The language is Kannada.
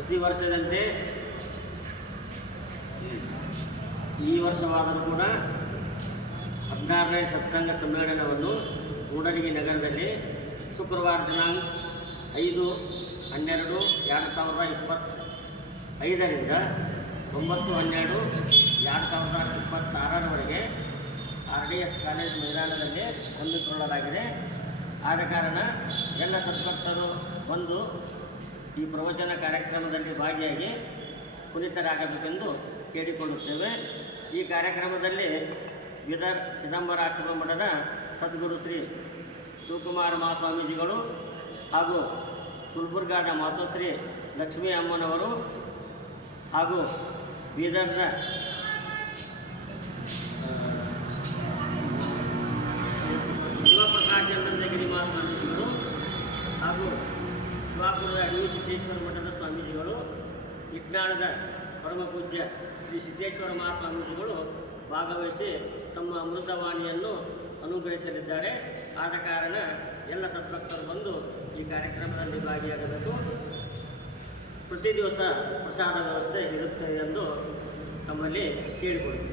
ಪ್ರತಿ ವರ್ಷದಂತೆ ಈ ವರ್ಷವಾದರೂ ಕೂಡ 16ನೇ ಸತ್ಸಂಗ ಸಮ್ಮೇಳನವನ್ನು ಕೂಡಲಿಗಿ ನಗರದಲ್ಲಿ ಶುಕ್ರವಾರ ದಿನಾಂಕ 5/12/2025ರಿಂದ 9/12/2026ರವರೆಗೆ RDS ಕಾಲೇಜ್ ಮೈದಾನದಲ್ಲಿ ಹಮ್ಮಿಕೊಳ್ಳಲಾಗಿದೆ. ಆದ ಕಾರಣ ಎಲ್ಲ ಸದ್ಭಕ್ತರು ಬಂದು ಈ ಪ್ರವಚನ ಕಾರ್ಯಕ್ರಮದಲ್ಲಿ ಭಾಗಿಯಾಗಿ ಪುನೀತರಾಗಬೇಕೆಂದು ಕೇಳಿಕೊಳ್ಳುತ್ತೇವೆ. ಈ ಕಾರ್ಯಕ್ರಮದಲ್ಲಿ ಬೀದರ್ ಚಿದಂಬರಾಶ್ರಮ ಮಠದ ಸದ್ಗುರು ಶ್ರೀ ಶಿವಕುಮಾರ ಮಹಾಸ್ವಾಮೀಜಿಗಳು ಹಾಗೂ ಗುಲ್ಬರ್ಗಾದ ಮಾತೋಶ್ರೀ ಲಕ್ಷ್ಮೀ ಅಮ್ಮನವರು ಹಾಗೂ ಬೀದರ್ನ ಶಿವಪ್ರಕಾಶಾನಂದಗಿರಿ ಮಹಾಸ್ವಾಮೀಜಿಗಳು ಹಾಗೂ ಶಿವಾಪುರದ ಅಡವಿ ಸಿದ್ದೇಶ್ವರ ಮಠದ ಸ್ವಾಮೀಜಿಗಳು, ಇಟ್ನಾಳದ ಪರಮ ಪೂಜ್ಯ ಶ್ರೀ ಸಿದ್ದೇಶ್ವರ ಮಹಾಸ್ವಾಮೀಜಿಗಳು ಭಾಗವಹಿಸಿ ತಮ್ಮ ಅಮೃತವಾಣಿಯನ್ನು ಅನುಗ್ರಹಿಸಲಿದ್ದಾರೆ. ಆದ ಕಾರಣ ಎಲ್ಲ ಸದ್ಭಕ್ತರು ಬಂದು ಈ ಕಾರ್ಯಕ್ರಮದಲ್ಲಿ ಭಾಗಿಯಾಗಬೇಕು. ಪ್ರತಿ ದಿವಸ ಪ್ರಸಾದ ವ್ಯವಸ್ಥೆ ಇರುತ್ತೆ ಎಂದು ತಮ್ಮಲ್ಲಿ ಕೇಳಿಕೊಳ್ಳುತ್ತೇವೆ.